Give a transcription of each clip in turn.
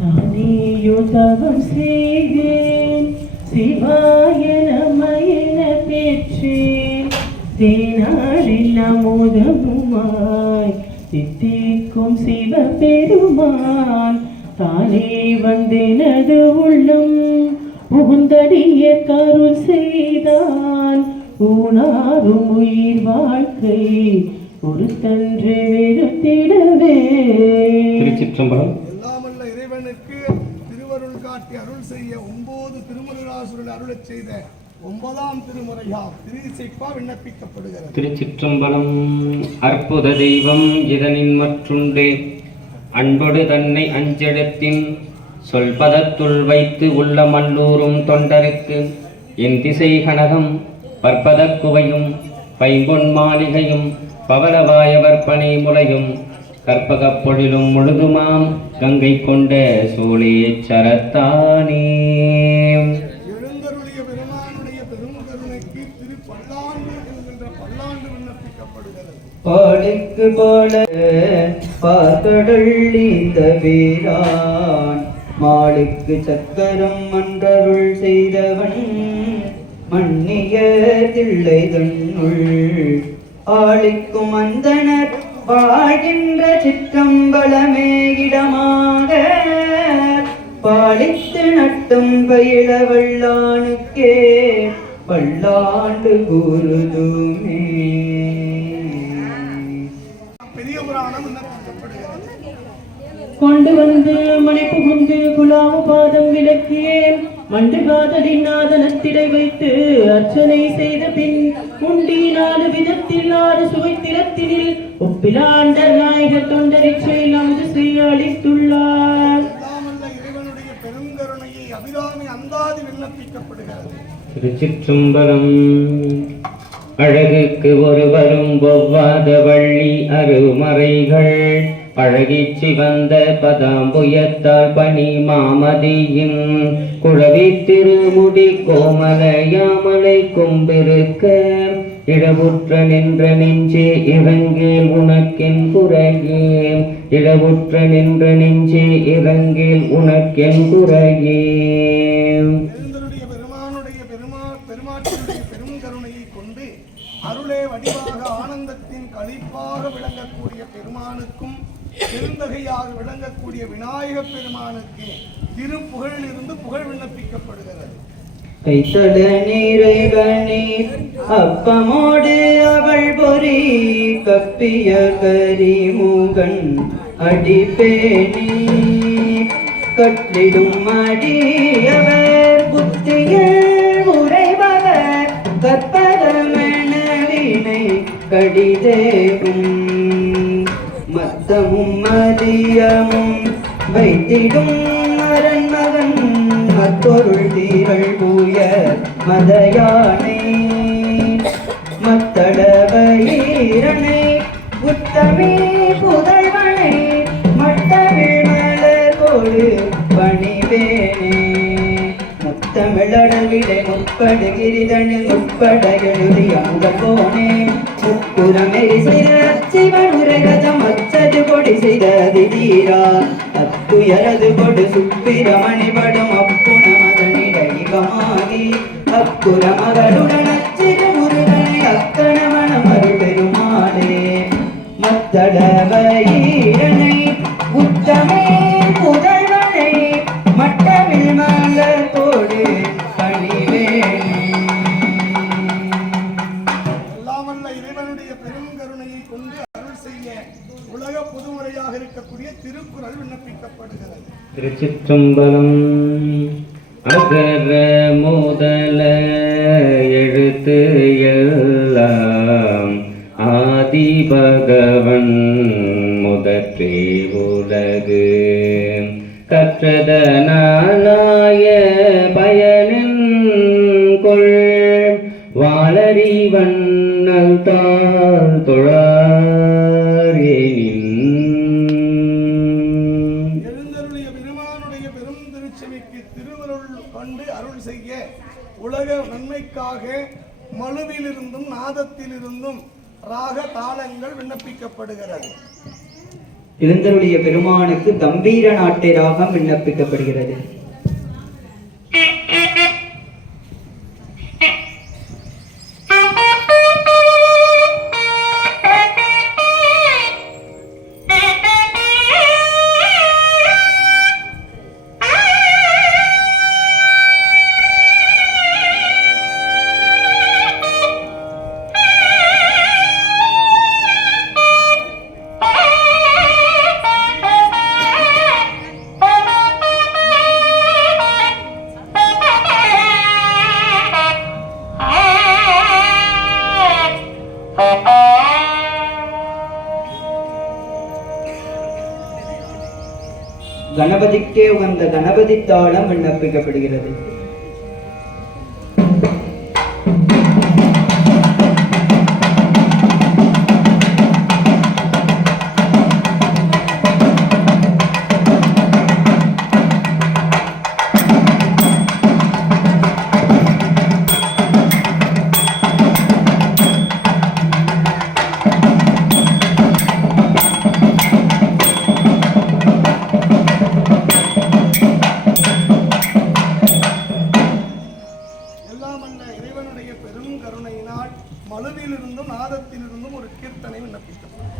நானேயோ தவம் செய்தேன் சிவாய நம என பெற்றேன் தேனாளில் அமுதமுமாய் தித்திக்கும் சிவபெருமான் தானே வந்தெனது உள்ளம் புகுந்தடிய கருள் செய்தான் ஊனாரும் உயிர் வாழ்க்கை ஒரு தன்று வெறுத்திடவே. திருச்சிற்றம்பலம். எல்லாமல்ல இறைவனுக்கு திருவருள் காட்டி அருள் செய்ய 9 திருமுருகாசுரன் அருளச் செய்த 9ஆம் திருமுறையாம் திருஇசைப்பா விண்ணப்பிக்கப்படுகிறது. திருச்சிற்றம்பலம். அற்புத தெய்வம் இதனின் மற்றுண்டே அன்பொடு தன்னை அஞ்செழுத்தின் சொல்பதத்துள் வைத்து உள்ள மல்லூரும் தொண்டருக்கு என் திசை கனகம் பற்பதக் குவையும் பைம்பொன் மாளிகையும் பவளவாயவர் பனை முளையும் கற்பகப் பொழிலும் முழுதுமாம் கங்கை கொண்ட சோழே சரத்தானே. எழுந்தருளிய பெருமானுடைய பெருங்கருணைக்கு திரு பல்லாண்டு என்கின்ற பல்லாண்டு விண்ணப்பிக்கப்படுகிறது. பாடுக்கு போல பார்க்கடல் இந்த வீரான் மாளுக்கு சக்கரம் மன்றருள் செய்தவன் மன்னிய தில்லை தன்னுள் ஆளிக்கும் அந்தனர் வாழ்கின்ற சிற்றம்பலமே இடமாக பாலித்து நட்டும் பயில வல்லானுக்கே பல்லாண்டு கூறுதுமே. பெரிய புராணம் விண்ணப்பிக்கப்படுகிறது. கொண்டு வந்து மனை புகுந்து குலாம பாதம் விளக்கியே மண்டு காதலின் நாதனத்திடை வைத்து அர்ச்சனை செய்த பின் உண்டி 4 விதத்தில் 6 சுவைத்திரத்தினில் ஒப்பிலாண்டர் நாயகர் தொண்டரிச்சையில் அமுது செய்ய அளித்துள்ளார். இறைவனுடைய பெருங்கருணையை அபிராமி அந்தாதி விண்ணப்பிக்கப்படுகிறது. திருச்சிற்றம்பலம். அழகுக்கு ஒருவரும் ஒவ்வாத வள்ளி அருமறைகள் அழகிச் சிவந்த பதாம்புயத்தால் பனி மாமதியின் குழவி திருமுடி கோமலையாமலை கொம்பிருக்க இடவுற்ற நின்ற நெஞ்சே இறங்கேல் உனக்கென் குறையே இடவுற்ற நின்ற நெஞ்சே இறங்கேல் உனக்கென் குறையே. பெருங்கருணையை கொண்டு அருளே வடிவாக ஆனந்தத்தின் களிப்பாக விளங்கக்கூடிய பெருமானுக்கும் பெருந்தகையாக விளங்கக்கூடிய விநாயக பெருமானுக்கு திருப்புகழில் இருந்து புகழ் விண்ணப்பிக்கப்படுகிறது. கைத்தல நீரைவனே அப்பமோடு அவள் பொறி கப்பிய கரிமுகன் அடிப்பேணி கட்டிடும் அடியவர் புத்தியில் உரைபவர் கற்பகமெனவினை கடிதேவும் மத்தமும் மதியமும் வைத்திடும் அரண்மகன் மத்தொருள் தீரள் பூய மதயானை மத்தளவீரனை உத்தமே புதல்வனை மட்டவிழ் மலர் கோடு பணிவேனே முத்தமிழடவிடை முற்படுகிரிதனில் முற்பட எழுதிய முதல்வோனே முப்புறமெறி செய்த சிவன் உரைகதம் அச்சது கொடி செய்த திடீரா அத்துயரது கொடு சுப்பிரமணிபடும் அப்புன மகனிடமாகி அப்புற மகளுடன் அச்சிறு முருகனை அக்கணவன மறு பெருமாளே மத்தளவீரனை உத்தமே புதல்வனை மட்டவில் மலர் கோடு பணிவேனே. எல்லாமல்ல இறைவனுடைய பெருங்கருணையை கொண்டு அருள் செய்ய உலக பொதுமுறையாக இருக்கக்கூடிய திருக்குறள் விண்ணப்பிக்கப்படுகிறது. திருச்சிற்றம்பலம். அகர முதல எழுத்து எல்லாம் ஆதி பகவன் முதற்றே உலகு கற்றதனாய பயனின் கொள் வாளறிவண்ணல் தாள் தொழாரேனின். எழுந்தருளிய பெருமானுடைய பெரும் திருச்செவிக்கு திருவருள் கொண்டு அருள் செய்ய உலக நன்மைக்காக மழுவிலிருந்தும் நாதத்திலிருந்தும் ராக தாளங்கள் விண்ணப்பிக்கப்படுகிறது. எழுந்தருளிய பெருமானுக்கு கம்பீர நாட்டை ராகம் விண்ணப்பிக்கப்படுகிறது. கணபதிக்கே உகந்த கணபதி தாளம் விண்ணப்பிக்கப்படுகிறது. மழுவிலிருந்தும் நாதத்திலிருந்தும் ஒரு கீர்த்தனை விண்ணப்பிக்கப்படும்.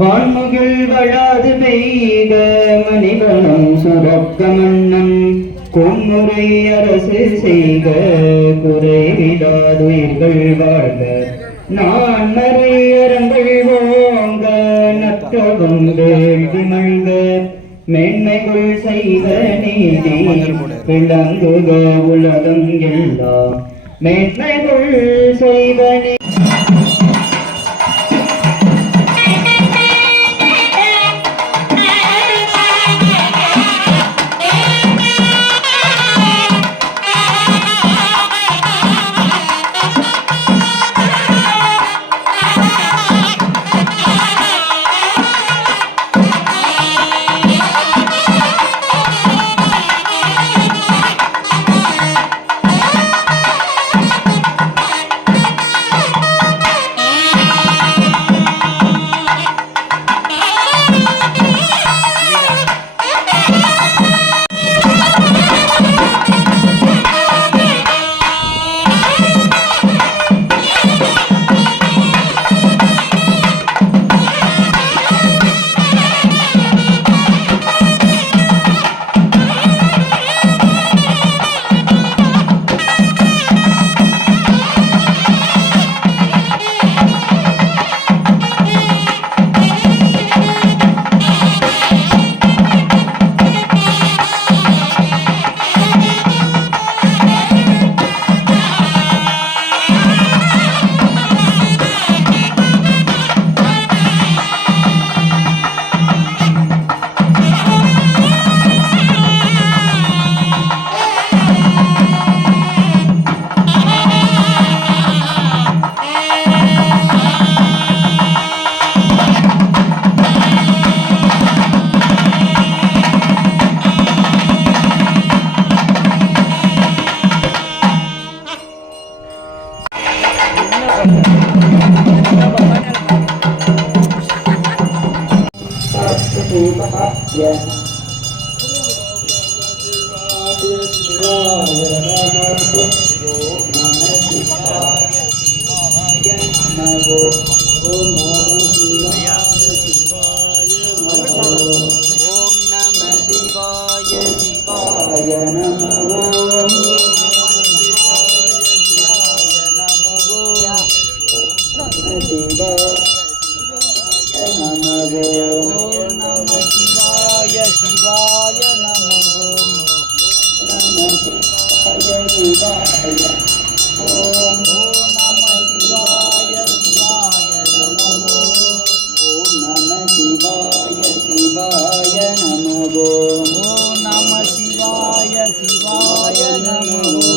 வான்முகில் வளாது பெய்க மணிவனம் சுரக்க மன்னன் கொன்முறை அரசு செய்க குறைவிடாதுயிர்கள் வாழ்க நான் மறை அரங்கள் ஓங்க நற்றவம் வேள்வி மல்க மேன்மைகள் செய்த நீதி விளங்குக உலகம் எல்லாம் மேன்மைகள் செய்த Namah Shivaya Shivaya Namo